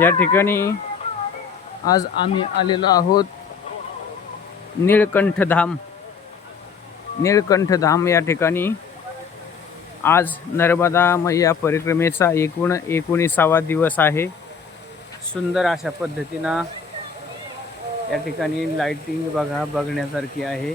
या ठिकाणी आज आम्ही आलेलो आहोत निळकंठधाम. निळकंठधाम या ठिकाणी आज नर्मदा मैया परिक्रमेचा एकूण एकोणीसावा दिवस आहे. सुंदर अशा पद्धतीनं या ठिकाणी लाईटिंग बघा बघण्यासारखी आहे.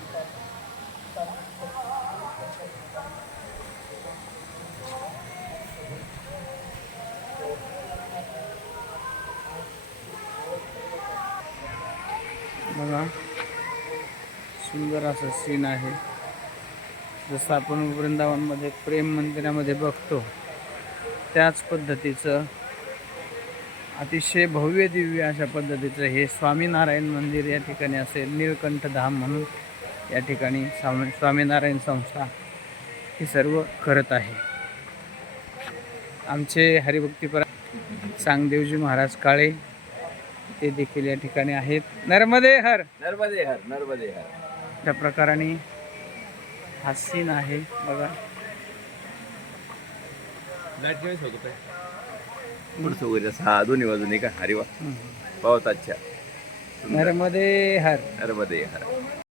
बघा. सुंदर असं सीन आहे. जसं आपण वृंदावनमध्ये प्रेम मंदिरामध्ये बघतो त्याच पद्धतीचं अतिशय भव्य दिव्य अशा पद्धतीचं हे स्वामीनारायण मंदिर या ठिकाणी असेल निळकंठ धाम म्हणून या ठिकाणी स्वामी स्वामीनारायण संस्था हे सर्व करत आहे. आमचे हरिभक्तीपरा सांगदेवजी महाराज काळे ते देखील या ठिकाणी आहेत. नर्मदे हर. नर्मदे हर नर्मदे हर. त्या प्रकाराने हा सीन आहे. बघा. पुढचं वगैरे सहा दोन्ही बाजूने का? अरे वा. बहुत अच्छा नर्मदे हर. नर्मदे हर.